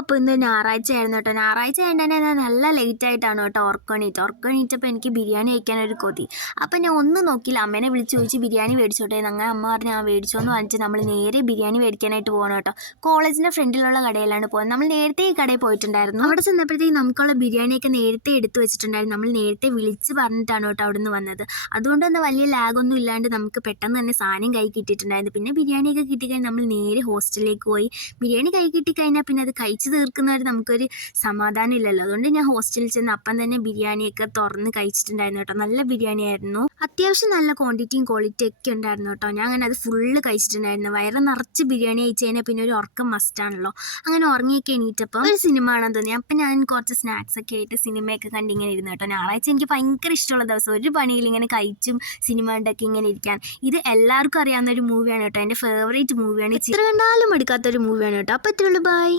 അപ്പോൾ ഇന്ന് ഞായറാഴ്ച ആയിരുന്നു കേട്ടോ. ഞായറാഴ്ച ആയതുകൊണ്ട് തന്നെ ഞാൻ നല്ല ലേറ്റ് ആയിട്ടാണ് കേട്ടോ ഉറക്കണീറ്റപ്പോൾ എനിക്ക് ബിരിയാണി കഴിക്കാനൊരു കൊതി. അപ്പോൾ ഞാൻ ഒന്നും നോക്കിയില്ല, അമ്മേനെ വിളിച്ച് ചോദിച്ച് ബിരിയാണി മേടിച്ചോട്ടെ. അങ്ങനെ അമ്മ പറഞ്ഞ് ആ മേടിച്ചോന്ന് പറഞ്ഞിട്ട് നമ്മൾ നേരെ ബിരിയാണി മേടിക്കാനായിട്ട് പോകണം കേട്ടോ. കോളേജിൻ്റെ ഫ്രണ്ടിലുള്ള കടയിലാണ് പോകുന്നത്. നമ്മൾ നേരത്തെ ഈ കടയിൽ പോയിട്ടുണ്ടായിരുന്നു. അവിടെ ചെന്നപ്പോഴത്തേക്ക് നമുക്കുള്ള ബിരിയാണിയൊക്കെ നേരത്തെ എടുത്തു വെച്ചിട്ടുണ്ടായിരുന്നു. നമ്മൾ നേരത്തെ വിളിച്ച് പറഞ്ഞിട്ടാണ് കേട്ടോ അവിടെ നിന്ന് വന്നത്. അതുകൊണ്ട് തന്നെ വലിയ ലാഗൊന്നും ഇല്ലാണ്ട് നമുക്ക് പെട്ടെന്ന് തന്നെ സാധനം കൈ കിട്ടിയിട്ടുണ്ടായിരുന്നു. പിന്നെ ബിരിയാണിയൊക്കെ കിട്ടിക്കഴിഞ്ഞാൽ നമ്മൾ നേരെ ഹോസ്റ്റലിലേക്ക് പോയി. ബിരിയാണി കൈ കിട്ടിക്കഴിഞ്ഞാൽ പിന്നെ അത് കഴിച്ച് തീർക്കുന്നവർ നമുക്കൊരു സമാധാനം ഇല്ലല്ലോ. അതുകൊണ്ട് ഞാൻ ഹോസ്റ്റലിൽ ചെന്ന് അപ്പം തന്നെ ബിരിയാണിയൊക്കെ തുറന്ന് കഴിച്ചിട്ടുണ്ടായിരുന്നു കേട്ടോ. നല്ല ബിരിയാണി ആയിരുന്നു, അത്യാവശ്യം നല്ല ക്വാണ്ടിറ്റിയും ക്വാളിറ്റിയും ഒക്കെ ഉണ്ടായിരുന്നു കേട്ടോ. ഞാൻ അങ്ങനെ അത് ഫുള്ള് കഴിച്ചിട്ടുണ്ടായിരുന്നു. വയറ് നിറച്ച് ബിരിയാണി കഴിച്ച് കഴിഞ്ഞാൽ പിന്നെ ഒരു ഉറക്കം മസ്റ്റാണല്ലോ. അങ്ങനെ ഉറങ്ങിയൊക്കെ എണീറ്റപ്പം ഒരു സിനിമ കാണാൻ തോന്നി. അപ്പം ഞാൻ കുറച്ച് സ്നാക്സ് ഒക്കെ ആയിട്ട് സിനിമയൊക്കെ കണ്ടിങ്ങനെ ഇരുന്നു കേട്ടോ. ഞായറാഴ്ച എനിക്ക് ഭയങ്കര ഇഷ്ടമുള്ള ദിവസം, ഒരു പണിയിൽ ഇങ്ങനെ കഴിച്ചും സിനിമ കണ്ടൊക്കെ ഇങ്ങനെ ഇരിക്കാൻ. ഇത് എല്ലാവർക്കും അറിയാവുന്ന ഒരു മൂവിയാണ് കേട്ടോ, എൻ്റെ ഫേവറേറ്റ് മൂവിയാണ്. ഇത്ര കണ്ടാലും എടുക്കാത്തൊരു മൂവിയാണ് കേട്ടോ. അപ്പോൾ ഇത്രയുള്ളൂ, ബൈ.